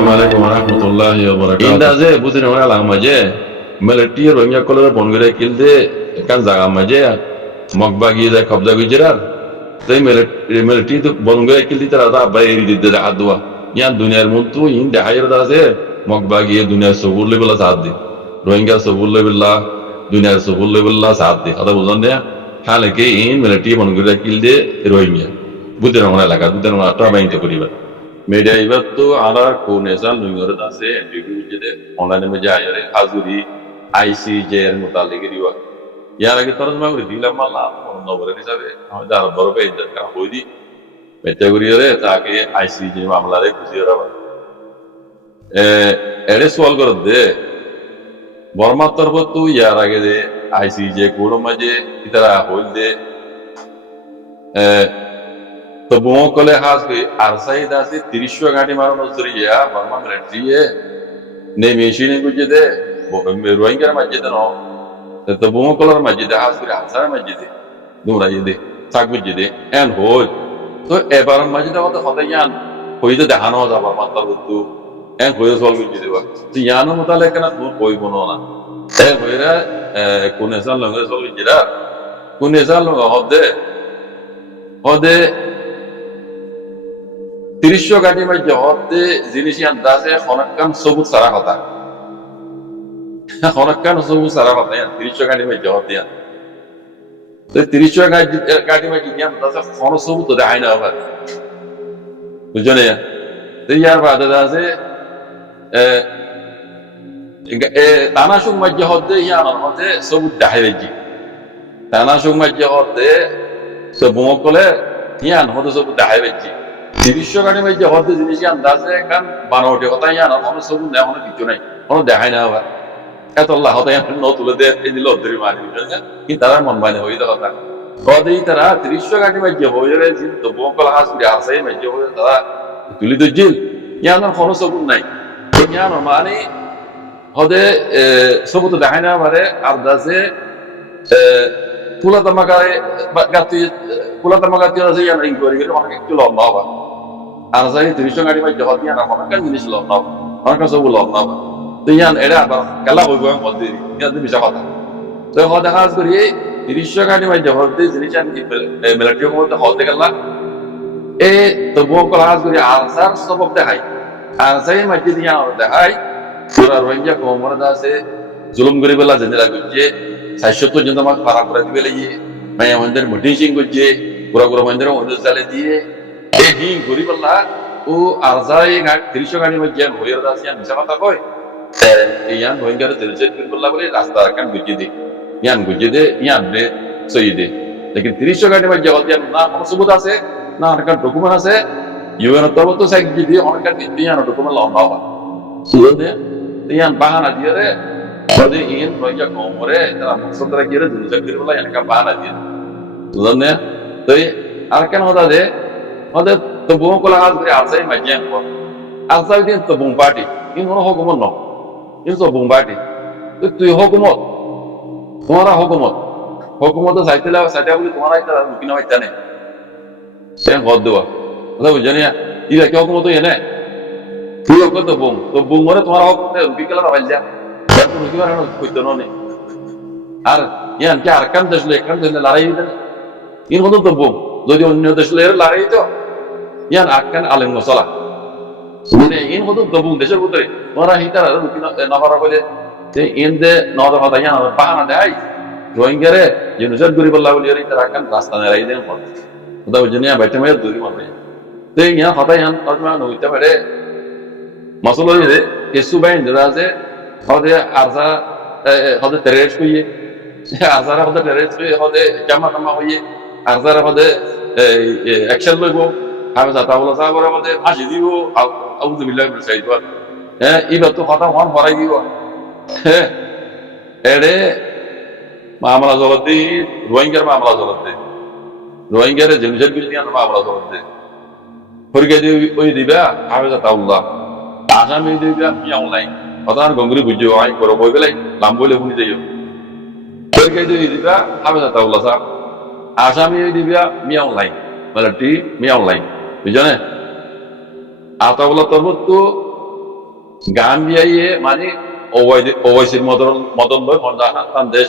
Assalamualaikum warahmatullahi wabarakatuh. Indaze butin wala lang maje. Melati ronya kolera bongre kilde kan zaga maje. Makbagi da kabza gujirar. Tay melati tu bongre kilde tara da bayri didde da adwa. Yan dunyar muntu inda hayr da se makbagi dunyar subul billa saaddi. Rohingya subul billa dunyar subul billa saaddi. Ada buzonne halake in melati bongre kilde rohingya. Butin wala laga butin wala ta bayin te koriba. Media ಇವತ್ತು ಆರ ಕೋನೆಸಲ್ ನುಂಗರ ದಾಸೆ ಡಿಗ್ರಿಜಿದೆ online में जायरे Hajuri ICJ मुतालिगिरिवा यारागे तर्जमा करि दिलाम माला नबरे हिसाबे दार बरबे का होइदी मेटेगुरिरे ताके आईसीजे मामला रे गुजिरा एडे सवाल कर दे बर्मा तरबतु यारागे दे आईसीजे कोड मजे इतरा होइल दे तो बुओं को ले हाथ के आरसाई दासी तिरिश्वा गाड़ी मारो नजरी या बर्मा मिलिट्री है ने मेशीने कुछ दे वो रोहिंग्या मस्जिद ना तो बुओं को ले मस्जिद हाथ के आरसाई मस्जिद दूरा ये दे साग मस्जिद एन हो तो एबार मस्जिद वो तो होता यान कोई तो दहाना हो जाता बर्मा तरबतु एन कोई तो सोल मस्जिद हुआ तो यानो मुताले करना तू कोई बनोना एन कोई रा कुनेसाल लोगे सोल मस्जिद कुनेसाल लोग होदे তিরিশশো গাড়ি বা জহতে জিনিসই আন্দাজে খনকান সবুজ সারা কথা খনকান সবুজ সারা কথা তিরিশশো গাড়ি বা জহতে তিরিশশো গাড়ি বা কি আন্দাজে খন সবুজ তো দেখায় না আবার বুঝছো না ইয়ার বাদে আছে তানাসুক মাজ্জা হতে ইয়ার হতে সবুজ দেখায় বেজি তানাসুক মাজ্জা হতে সবুজ কলে ইয়ান হতে সবুজ দেখায় বেজি তিরিশশো গাড়ি মধ্যে হতে জিনিস আন্দাজে কান বানোটে কথা ইয়ান কোনো সবুজ নেই কোনো কিছু নাই কোনো দেখায় না আবার এত আল্লাহ হতে ন তুলে দে এই দিল ধরে মারি কিন্তু তারা মন বাইনে হইতে কথা কদেই তারা তিরিশশো গাড়ি মধ্যে হয়ে রে তো বঙ্কল হাস করে আসাই মধ্যে হয়ে তারা তুলি তো জিল ইয়ান কোনো সবুজ নাই ইয়ান মানে হদে সবুজ দেখায় না পারে আন্দাজে পুলা তামাকায় গাতি পুলা তামাকাতি আছে ইয়ান ইনকোয়ারি করে অনেক একটু লম্বা হবা আর যাই তিরিশশো গাড়ি মধ্যে হতে ইয়ান অনেক জিনিস লম্বা অনেক সবু লম্বা তো ইয়ান এটা আবার খেলা হইব মধ্যে ইয়ান মিশা কথা তো হতে কাজ করি তিরিশশো গাড়ি মধ্যে হতে জিনিস মিলিটারি মধ্যে হতে গেল এ তো বঙ্কল কাজ করি আনসার সবক দেখাই আনসার মধ্যে দিয়ে দেখাই পুরা রোহিঙ্গা কোমর আছে জুলুম করে বেলা জেনেরা গুজে ৬৭ জন আমাকে পারা করে দিবে লাগিয়ে মায়া মন্দির মুটি সিং গুজে পুরা পুরা মন্দির মন্দির চালে দিয়ে এই হিং করি বললা ও আরজাই তিরিশশো গাড়ি মধ্যে হয়ে আছে ইয়ান মিশা কথা কয় ইয়ান রোহিঙ্গার জেলজেট করে বললা বলে রাস্তা রাখান গুজে দে ইয়ান গুজে দে ইয়ান দে সই দে লেকিন তিরিশশো গাড়ি মধ্যে হতে না কোনো সবুত আছে না অনেক ডকুমেন্ট আছে ইউএন তরফ তো সাইড দিয়ে অনেক ইয়ান ডকুমেন্ট লম্বা হওয়া সুযোগ দে ইয়ান বাহানা দিয়ে রে যদি ইন রোহিঙ্গা কোমরে তারা মুসলমানরা গিয়ে জেলজেট করে বললা ইয়ান বাহানা দিয়ে সুযোগ নে তো আর কেন হতা দে হতে তো বুম কলা হাজ করে আসাই মাইজান কো আসাই দিন তো বুম পার্টি ইন হলো হুকুমত ন ইন তো বুম পার্টি তো তুই হুকুমত তোমারা হুকুমত সাইতেলা সাইতে বলি তোমারা এটা কিনা হইতা নে সে গদ দেওয়া কথা বুঝছো না ইলা কি হুকুমত এনে তুই কত তো বুম মরে তোমারা হুকুমতে বিকেলা রাইল যা তুমি কি আর কইতো নে আর ইয়ান কি আর কাম দেশলে লড়াই দিন ইন হলো তো বুম যদি অন্য দেশলে লড়াই তো ইয়ান আকান আলেম নসলা মানে ইন হতো দবুং দেশের ভিতরে তোরা হিতার নফারা বলে যে ইনদে নদ কথা ইয়ান বাহানা দেয় রোহিঙ্গারে যে নজর গরিব আল্লাহ বলি হিতার আকান রাস্তা নেরাই দেন পড় ওটা বুঝনিয়া বাইতে মায়ের দূরি মারবে তো ইয়ান কথা ইয়ান তজমা নইতে পারে মাসলা যে কেসু বাইন যেটা আছে হদে আরসা হদে টেরেস কইয়ে আরসারা হদে টেরেস কইয়ে হদে জামা হইয়ে আরসারা হদে অ্যাকশন লইব আমি যাতা বলা সাহাবরা মধ্যে ফাঁসি দিব আউযু বিল্লাহি মিনাশ শাইতানির এবার তো কথা মন ভরাই দিব এড়ে মামলা জবাব দি রোহিঙ্গার মামলা জবাব দে রোহিঙ্গার জেনুসাইড বিল নিয়ে মামলা জবাব দে ফরিকে দি ওই দিবা আমি যাতাউল্লাহ আসামি দিবা মি অনলাইন কথা গঙ্গুরি বুঝিও আই করো বই বেলাই লাম বলে শুনি যাইও ফরিকে দি দিবা আমি যাতাউল্লাহ সাহেব আসামি দিবা me online military me online বুঝছো না আতাউল্লাহ তরবত তো গাম্বিয়ায় মানে ওয়াইসির মদল লই মন্দান দেশ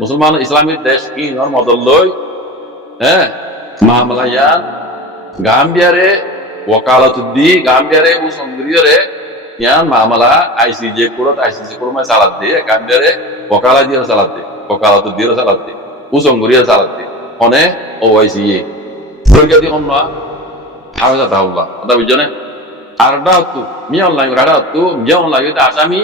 মুসলমান ইসলামিক দেশ কি মদল লই হ্যাঁ মামলায়ান গাম্বিয়ারে ওকালতুদ্দি গাম্বিয়ারে ও সংগ্রিয়রে ইয়ান মামলা আইসিজে কোড় মে সালাত দিয়ে গাম্বিয়ারে ওকালা দিয়ে সালাত দিয়ে ওকালতুদ্দি সালাত দিয়ে ও সংগ্রিয় সালাত দিয়ে অনে ওয়াইসি প্রজ্ঞাতি কমনা হাওজা তাহুল্লাহ কথা বুঝছনে আরডা তু মিয়ান লাগে রাডা তু মিয়ান লাগে আসামি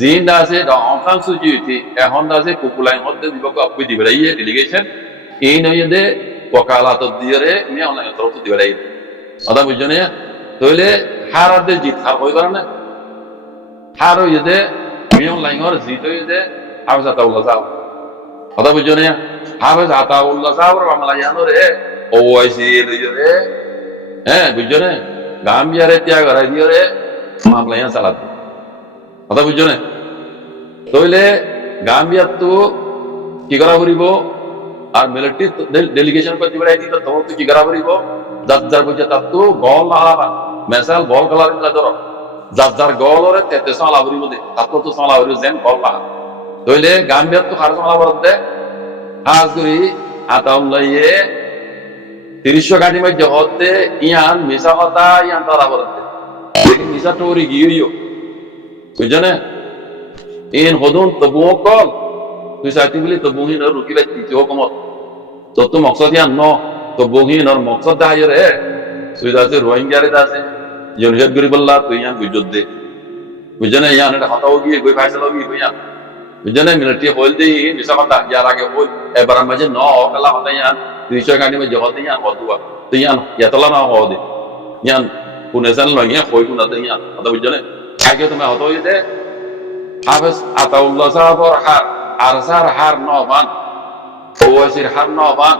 জিন দাসে অংশাং সুজিতি এখন দাসে কুকুলাই মধ্যে দিবক আপনি দিবেলাই ডেলিগেশন এই নয় দে ওকালাত দিয়রে মিয়ান লাগে তরফ দিবেলাই কথা বুঝছনে তাহলে হারাতে জিত হার হই পারে না হার হইতে মিয়ান লাইঙর জিত হইতে হাওজা তাহুল্লাহ যাও কথা বুঝছনে হাওজা তাহুল্লাহ যাও মামলা ইয়ানরে ওয়াইসি লইরে হ্যাঁ বুঝছনে গাম্বিয়ারে ত্যাগ করাই দিয়রে মামলা ইয়ান চালাত কথা বুঝছো না তাহলে গাম্বিয়ার তো কি করা করিব আর মিলিটারি ডেলিগেশন করতে বেড়াই দিত তখন তো কি করা করিব যার যার বুঝে তার তো গল আলাবা মেসাল বল কালার গুলা ধর যার যার গলরে তেতে সালা করিব দে তার তো সালা করিব যেন গল না তাহলে গাম্বিয়ার তো খারাপ সালা করতে কাজ করি আতাউল্লাহে ৩০ গাড়ি মধ্যে হতে ইয়ান মিশা কথা ইয়ান তারা করতে মিশা টোরি গিয়েও বুঝছনে ইন হদুন তবুও কল তুই সাথে বলি তবুহীন আর রুকি বাইতি হুকুমত তো মকসদ ইয়ান ন তবুহীন আর মকসদ দায় রে তুই দাসে রোহিঙ্গারে দাসে জনহিত গরিবল্লাহ তুই ইয়ান বুঝত দে বুঝছনে ইয়ান এটা কথা গিয়ে গই ফাইসলা গিয়ে ইয়ান বুঝছনে মিলিটারি হল দেই মিশা কথা ইয়ার আগে হল এবার মাঝে ন কালা কথা ইয়ান ৩০ গাড়ি মধ্যে হতে ইয়ান হদুয়া তুই ইয়ান ইয়াতলা না হদে ইয়ান কুনেসান লইয়া কই কুনাতে ইয়ান কথা বুঝছনে আগে তুমি হতো হইতে হাফেজ আতাউল্লাহ সাহাবর হার আরসার হার নবান ওয়াসির হার নবান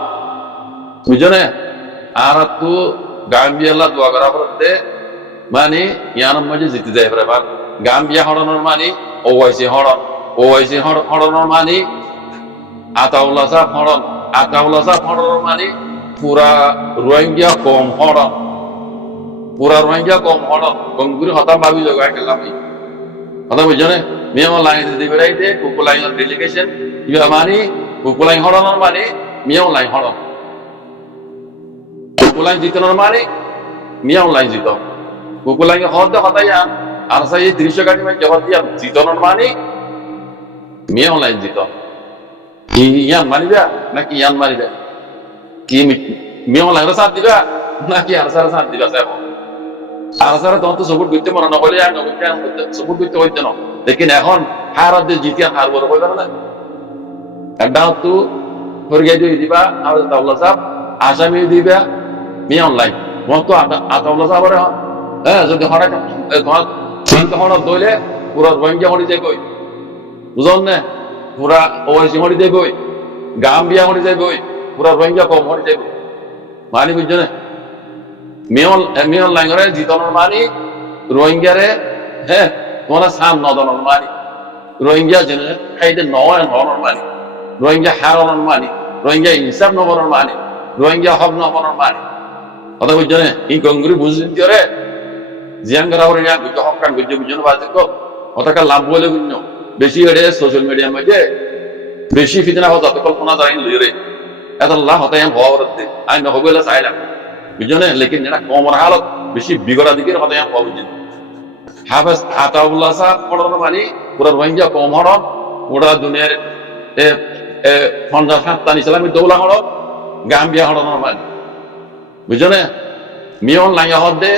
বুঝছনে আর তো গাম্বিয়াল্লাহ দোয়া করা করতে মানে ইয়ানম মাঝে জিতে যায় এবার গাম্বিয়া হড়নের মানে ওয়াইসি হড়নের মানে আতাউল্লাহ সাহাব হড়নের মানে পুরা রোহিঙ্গা কম হড়ন পুরা রোহিঙ্গা কম হড়ন গঙ্গুরি হতা ভাবি জগাই গেলাম কথা বুঝছনে মিয়াম লাইন দিতে বেড়াইতে কুকুলাইন ডেলিগেশন ইয়া মানে কুকুলাইন হড়নের মানে মিয়াম লাইন হড়ন কুকুলাইন জিতনের মানে মিয়াম লাইন জিত কুকুলাইন হদ হতাইয়ান আর সাই ৩০ গাড়ি মধ্যে জবাব দিয়া জিতনের মানে মিয়াম লাইন জিত ইয়ান মানিবা নাকি ইয়ান মারিবা কি মিয়াম লাইন সাথ দিবা নাকি আর সাথ দিবা সাহেব আর সারা তখন তো সবুর করতে মনে নকলে আর সবুর করতে হইতে না লেকিন এখন হার অর্ধে জিতিয়া হার বড় হয়ে গেল না একটা তো ফরিয়ে দিয়ে দিবা আর তাউল্লাহ সাহেব আসামি দিবা মিয়া অনলাইন মত তো আতাউল্লাহ সাহেবের হ্যাঁ যদি হঠাৎ হঠাৎ দইলে পুরা রোহিঙ্গা হয়ে যায় কই বুঝল না পুরা ওয়াইসি হয়ে যায় কই গাম্বিয়া হয়ে যায় কই পুরা রোহিঙ্গা কম হয়ে যায় কই মানে বুঝছো না মিয়ন লাইনরে জিতনের মানে রোহিঙ্গারে হ্যাঁ তোমরা সাম নদনের মানে রোহিঙ্গা জেনে খাইতে নয় হরনের মানে রোহিঙ্গা হারনের মানে রোহিঙ্গা ইনসাফ নবনের মানে রোহিঙ্গা হক নবনের মানে কথা বুঝছো না এই গঙ্গুরি বুঝছেন কি রে জিয়ান করা হরে না বুঝছো হক কান বুঝছো বুঝছো বাজে কো অতকা লাভ বলে বুঝছো বেশি এড়ে সোশ্যাল মিডিয়ার মধ্যে বেশি ফিতনা হতো কল্পনা জানি লইরে এত লাভ হতাই হওয়ারতে আমি নহবেলা চাইলাম বুঝছনে লেকিন এটা কমর হালত বেশি বিগড়া দিকের হতাই হওয়া বুঝছেন হাফেজ আতাউল্লাহ সাহেব হড়ন মানে পুরা রোহিঙ্গা কম হড়ন পুরা দুনিয়ার ৫০-৭ ইসলামী দৌলা হড়ন গাম্বিয়া হড়নের মানে বুঝছনে মিয়ন লাইয়া হদে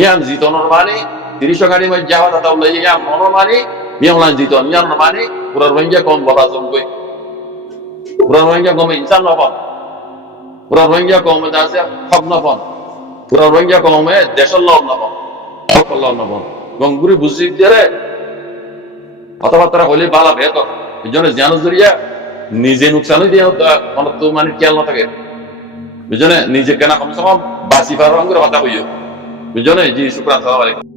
ইয়ান জিতনের মানে ৩০ গাড়ি মধ্যে যাওয়া আতাউল্লাহ ইয়ান মনের মানে মিয়ন লাইন জিতন ইয়ান মানে পুরা রোহিঙ্গা কম বলা জমগই পুরা রোহিঙ্গা কমে ইনসান নবন পুরা রোহিঙ্গা কমে আছে হক নবন পুরা রোহিঙ্গা কমে দেশের লব নবন হক লব নবন গঙ্গুরি বুঝি দিয়ে কথাবার্তা হলে বালা বেহতর এই জন্য জানো জরিয়া নিজে নুকসানই দিয়ে তো মানে খেয়াল না থাকে বুঝছো নিজে কেনা কমসে কম বাসি পাওয়ার কথা হইও বুঝছো জি শুক্রান সালাম আলাইকুম